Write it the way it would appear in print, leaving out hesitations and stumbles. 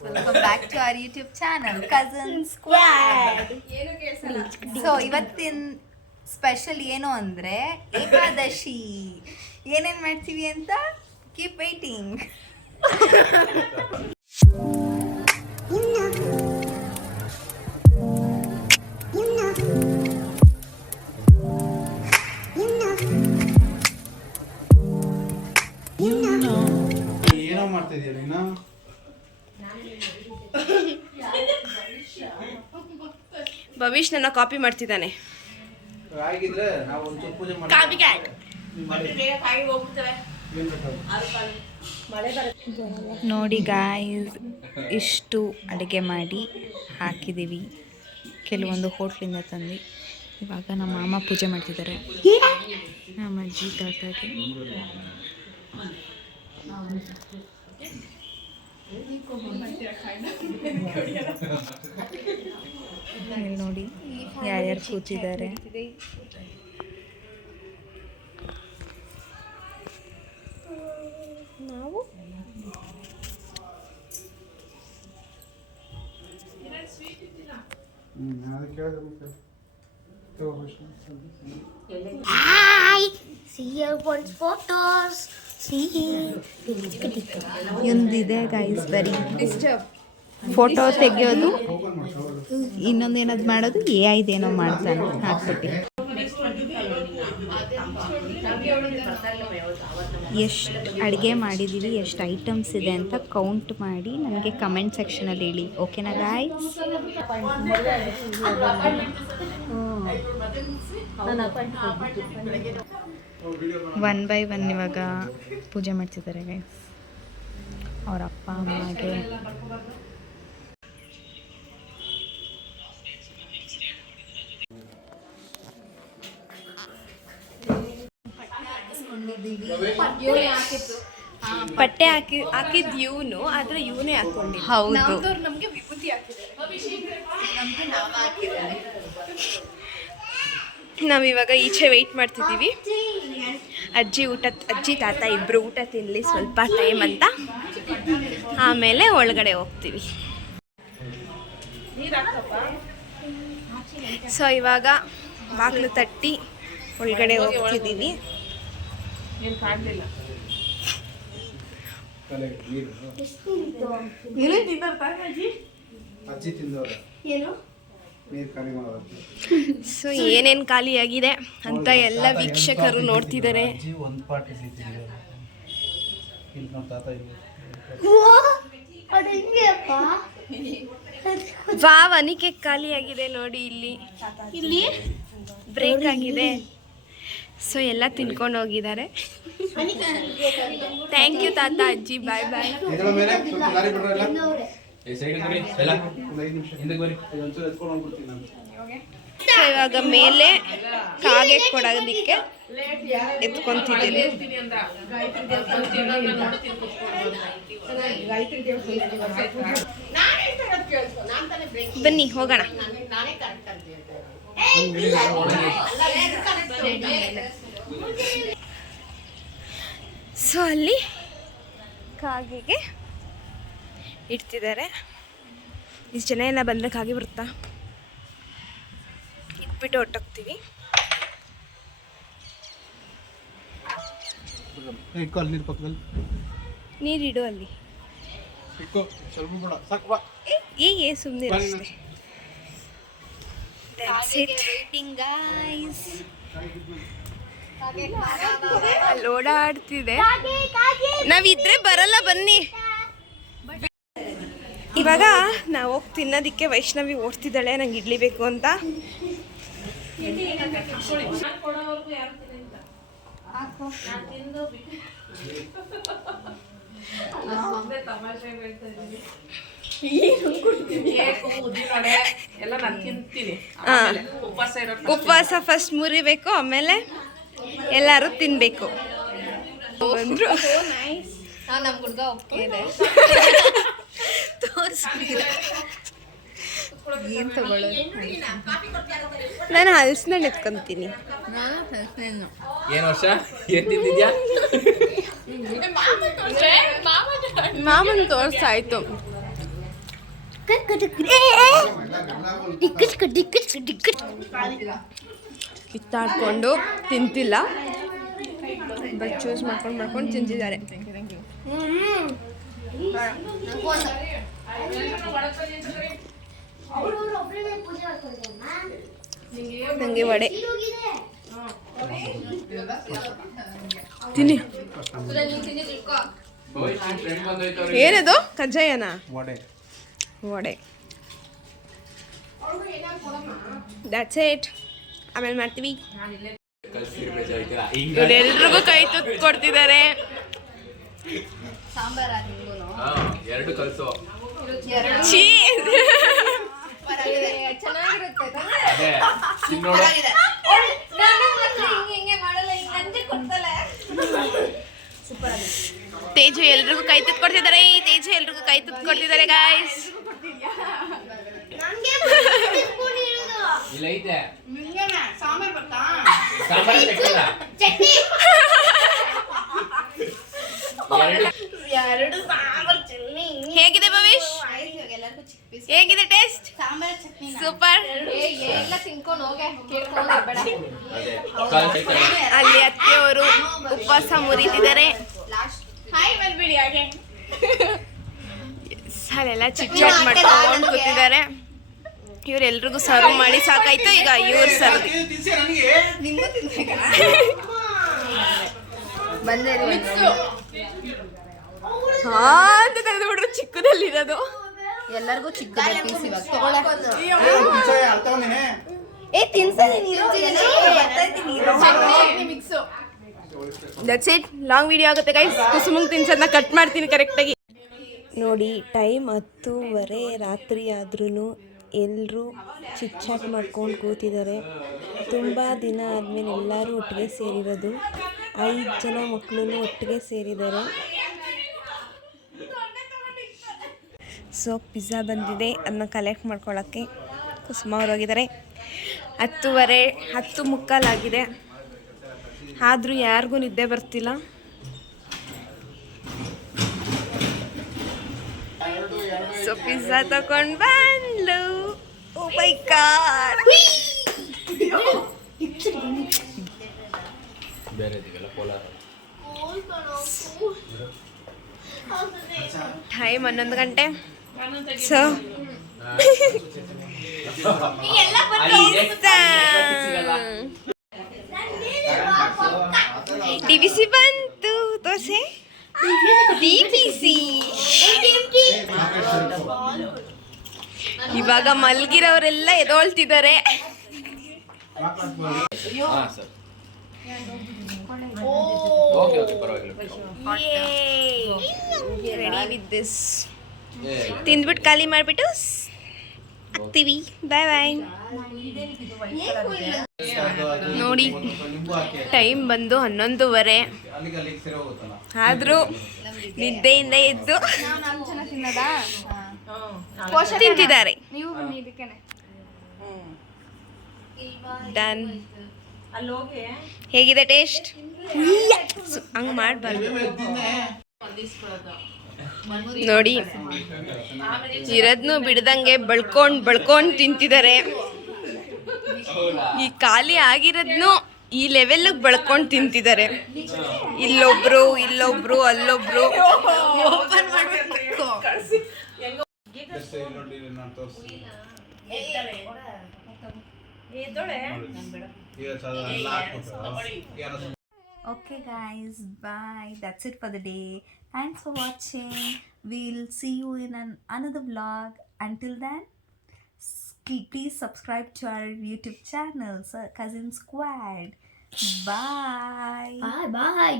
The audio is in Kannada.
Welcome back to our YouTube channel, Cousin Squad. So ಇವತ್ತಿನ ಸ್ಪೆಷಲ್ ಏನು ಅಂದರೆ ಏಕಾದಶಿ. ಏನೇನು ಮಾಡ್ತೀವಿ ಅಂತ ಕೀಪ್ ವೈಟಿಂಗ್. ಏನೋ ಮಾಡ್ತಿದ್ದೀಯ ನೀನು? ಭವಿಷ್ ನನ್ನ ಕಾಪಿ ಮಾಡ್ತಿದ್ದಾನೆ. ಆಗಿದ್ರೆ ನಾವು ಒಂದು ಪೂಜೆ ನೋಡಿ ಗಾಯ್ಸ್, ಇಷ್ಟು ಅಡುಗೆ ಮಾಡಿ ಹಾಕಿದ್ದೀವಿ. ಕೆಲವೊಂದು ಹೋಟ್ಲಿಂದ ತಂದು ಇವಾಗ ನಮ್ಮ ಮಾಮ ಪೂಜೆ ಮಾಡ್ತಿದ್ದಾರೆ. ನಮ್ಮ ಅಜ್ಜಿ ತಾತಗೆ ಇಲ್ಲಿ ನೋಡಿ ಯಾರ್ಯಾರು ಕೂತಿದ್ದಾರೆ. ನಾವು ಒಂದಿದೆ ಗೈಸ್, ಬರೀ ಫೋಟೋ ತೆಗಿಯೋದು, ಇನ್ನೊಂದು ಏನಾದ್ರು ಮಾಡೋದು. ಏನೋ ಮಾಡ್ತಾನೆ ಹಾಕ್ಬಿಟ್ಟು. ಎಷ್ಟು ಅಡುಗೆ ಮಾಡಿದ್ದೀವಿ, ಎಷ್ಟು ಐಟಮ್ಸ್ ಇದೆ ಅಂತ ಕೌಂಟ್ ಮಾಡಿ ನನಗೆ ಕಮೆಂಟ್ ಸೆಕ್ಷನಲ್ಲಿ ಹೇಳಿ, ಓಕೆನಾ ಗಾಯ್ಸ್? ಒನ್ ಬೈ ಒನ್ ಇವಾಗ ಪೂಜೆ ಮಾಡ್ತಿದ್ದಾರೆ ಗೈಸ್. ಅವ್ರ ಅಪ್ಪ ಅಮ್ಮಗೆ ಬಟ್ಟೆ ಹಾಕಿದ್ ಇವನು, ಆದ್ರೆ ಇವನೇ ಹಾಕೊಂಡಿ. ಹೌದು, ನಮ್ಗೆ ವಿಭೂತಿ ಹಾಕಿದ್ದಾರೆ. ನಾವಿವಾಗ ಈಚೆ ವೆಯ್ಟ್ ಮಾಡ್ತಿದ್ದೀವಿ. ಅಜ್ಜಿ ತಾತ ಇಬ್ರು ಊಟ ತಿನ್ನಲಿ ಸ್ವಲ್ಪ ಟೈಮ್ ಅಂತ, ಆಮೇಲೆ ಒಳಗಡೆ ಹೋಗ್ತೀವಿ. ಸೊ ಇವಾಗ ಬಾಗಿಲು ತಟ್ಟಿ ಒಳಗಡೆ ಹೋಗ್ತಿದ್ದೀವಿ. ಸೊ ಏನೇನು ಖಾಲಿಯಾಗಿದೆ ಅಂತ ಎಲ್ಲ ವೀಕ್ಷಕರು ನೋಡ್ತಿದ್ದಾರೆ. ವಾವ್, ಅನಿಕೆ ಖಾಲಿಯಾಗಿದೆ ನೋಡಿ. ಇಲ್ಲಿ ಬ್ರೇಕ್ ಆಗಿದೆ. ಸೊ ಎಲ್ಲ ತಿನ್ಕೊಂಡು ಹೋಗಿದ್ದಾರೆ. ಥ್ಯಾಂಕ್ ಯು ತಾತ, ಅಜ್ಜಿ, ಬಾಯ್ ಬಾಯ್. ಸೊ ಇವಾಗ ಮೇಲೆ ಕಾಗೆ ಕೊಡೋದಕ್ಕೆ ಎತ್ಕೊಂತಿದ್ದೀನಿ. ಬನ್ನಿ ಹೋಗೋಣ. ಸೊ ಅಲ್ಲಿ ಕಾಗೆಗೆ ಇಡ್ತಿದ್ದಾರೆ. ಇಷ್ಟು ಜನ ಎಲ್ಲ ಬಂದರೆ ಕಾಗೆ ಬರುತ್ತಾ? ಇಟ್ಬಿಟ್ಟು ಹೊಟ್ಟೋಗ್ತೀವಿ. ನೀರಿಡು ಅಲ್ಲಿ. ಏ ಸುಮ್ಮನೆ ಅಷ್ಟೇ. ಅಲ್ಲಿ ಓಡಾಡ್ತಿದೆ. ನಾವಿದ್ರೆ ಬರಲ್ಲ, ಬನ್ನಿ. ಇವಾಗ ನಾವು ಹೋಗಿ ತಿನ್ನೋದಕ್ಕೆ ವೈಷ್ಣವಿ ಓಡ್ತಿದ್ದಾಳೆ, ನಂಗೆ ಇಡ್ಲಿ ಬೇಕು ಅಂತ. ಉಪವಾಸ ಫಸ್ಟ್ ಮುರಿಬೇಕು, ಆಮೇಲೆ ಎಲ್ಲರೂ ತಿನ್ಬೇಕು. ಬಂದ್ರು ಏನು ತಗೊಳ್ಳೋದು? ನಾನು ಹಲಸಿನ ಎತ್ಕೊಂತೀನಿ. ಏನು ವರ್ಷ ಎತ್ತಿದ್ಯಾ? ಮಾಮನ ತೋರಿಸ್ತಾಯ್ತು. ಕಿತ್ತಾಡ್ಕೊಂಡು ತಿಂತಿಲ್ಲ, ಬಟ್ ಚೂಸ್ ಮಾಡ್ಕೊಂಡು ತಿಂತಿದ್ದಾರೆ. ನನಗೆ ವಡೆ ತಿನ್ನಿ. ಏನದು ಕಜ್ಜಾಯನ? ವಡೆ. That's it. ಆಮೇಲೆ ಮಾಡ್ತೀವಿ. ಎಲ್ರಿಗೂ ಕೈ ತುತ್ತು ಕೊಡ್ತಿದ್ದಾರೆ. ಎರಡು ಕಲ್ಸು. ಛೀ. ಅದೇ ತಿನ್ನೋಡು. ತೇಜು ಎಲ್ರಿಗೂ ಕೈ ತುತ್ತು ಕೊಡ್ತಿದ್ದಾರೆ. ತೇಜು ಎಲ್ರಿಗೂ ಕೈ ತುತ್ತು ಕೊಡ್ತಿದ್ದಾರೆ ಗಾಯ್ಸ್. ಇಲ್ಲ ಐತೆ ಸಾಂಬಾರ್ ಚಟ್ನಿ. ಎರಡು ಸಾಂಬಾರ್ ಚಟ್ನಿ. ಹೇಗಿದೆ ಭವಿಷ್? ಹೇಗಿದೆ ಟೇಸ್ಟ್? ಸಾಂಬಾರ್ ಚಟ್ನಿ ಸೂಪರ್. ಎಲ್ಲ ತಿನ್ಕೊಂಡು ಹೋಗೆ ಕೇಳ್ಕೊಂಡು ಬೇಡ. ಅಲ್ಲಿ ಅತ್ತೆಯವರು ಉಪವಾಸ ಮುರಿತಿದ್ದಾರೆ. ಹಾಯ್ ಬರ್ಬೇಡಿ ಹಾಗೆ. ಅಲ್ಲೆಲ್ಲ ಚಿಟ್ಚಾಟ್ ಮಾಡ್ಕೊಂಡು ಕೂತಿದ್ದಾರೆ. ಇವ್ರೆಲ್ರಿಗೂ ಸರ್ವ್ ಮಾಡಿ ಸಾಕಾಯ್ತು. ಈಗ ಇವ್ರು ಸರ್ವ್ ನಿಮ್ಗೂ ತಿನ್ಬೇಕಾ? ಬಂದೆ ಹಾ ಅಂತ ತೆಗೆದುಬಿಟ್ರು. ಚಿಕ್ಕದಲ್ಲಿರೋದು ಎಲ್ಲರಿಗೂ ಚಿಕ್ಕದ ಪೀಸ್ ಇವಾಗ ತಗೊಳ್ಳ. ಅರ್ಥವನೇ ಏ ತಿನ್ಸಲಿ ನೀರು. Chutney mix. That's it. Long video ಆಗುತ್ತೆ ಗೈಸ್. ಕುಸುಮಂಗ್ ತಿನ್ಸೋದನ್ನ ಕಟ್ ಮಾಡ್ತೀನಿ ಕರೆಕ್ಟಾಗಿ. ನೋಡಿ, ಟೈಮ್ 10:30 ರಾತ್ರಿ ಆದ್ರೂ ಎಲ್ಲರೂ ಚಿಟ್ಚಾಟ್ ಮಾಡ್ಕೊಂಡು ಕೂತಿದ್ದಾರೆ. ತುಂಬ ದಿನ ಆದಮೇಲೆ ಎಲ್ಲರೂ ಒಟ್ಟಿಗೆ ಸೇರಿರೋದು. 5 ಜನ ಮಕ್ಕಳು ಒಟ್ಟಿಗೆ ಸೇರಿದ್ದಾರೆ. ಸೊ ಪಿಜ್ಜಾ ಬಂದಿದೆ, ಅದನ್ನ ಕಲೆಕ್ಟ್ ಮಾಡ್ಕೊಳ್ಳೋಕ್ಕೆ ಕುಸುಮ ಅವ್ರು ಹೋಗಿದ್ದಾರೆ. 10:30 10:45 ಆಗಿದೆ. ಆದರೂ ಯಾರಿಗೂ ನಿದ್ದೆ ಬರ್ತಿಲ್ಲ. ಸೊ ಪಿಜ್ಜಾ ತಗೊಂಡು ಬಂದ್ಲು. ಓ ಮೈ ಗಾಡ್. ಬೇರೆ ಇದೆಲ್ಲ ಕೋಲಾರ. ಟೈಮ್ 11 ಗಂಟೆ. ಸೊ ಡಿಬಿಸಿ ಬಂತು. ದೋಸೆ ಡಿಬಿಸಿ. ಇವಾಗ ಮಲ್ಗಿರೋರೆಲ್ಲ ಎದೊಳ್ತಿದ್ದಾರೆ. ಹಾಂ ಸರ್. ಓಕೆ ಪರವಾಗಿಲ್ಲ. Ready with this. ತಿಂದ್ಬಿಟ್ಟು ಖಾಲಿ ಮಾಡಿಬಿಟ್ಟು ಹಾಕ್ತೀವಿ. ಬಾಯ್ ಬಾಯ್. ನೋಡಿ, ಟೈಮ್ ಬಂದು 11:30 ಆದರೂ ನಿದ್ದೆಯಿಂದ ಎದ್ದು ತಿಂತಿದ್ದಾರೆ. ಡನ್. ಹೇಗಿದೆ ಟೇಸ್ಟ್? ಹಂಗೆ ಮಾಡಬಾರ್ದು ನೋಡಿ. ಇರೋದ್ನು ಬಿಡ್ದಂಗೆ ಬಳ್ಕೊಂಡು ತಿಂತಿದ್ದಾರೆ. ಈ ಖಾಲಿ ಆಗಿರೋದ್ನು ಈ ಲೆವೆಲ್ಗೆ ಬಳ್ಕೊಂಡು ತಿಂತಿದ್ದಾರೆ. ಇಲ್ಲೊಬ್ರು ಅಲ್ಲೊಬ್ರು. ಓಪನ್ ಮಾಡ್ಬೇಕು. Okay guys, bye. That's it for the day. Thanks for watching. We'll see you in another vlog. Until then, please subscribe to our YouTube channel, Cousin Squad. Bye. Bye.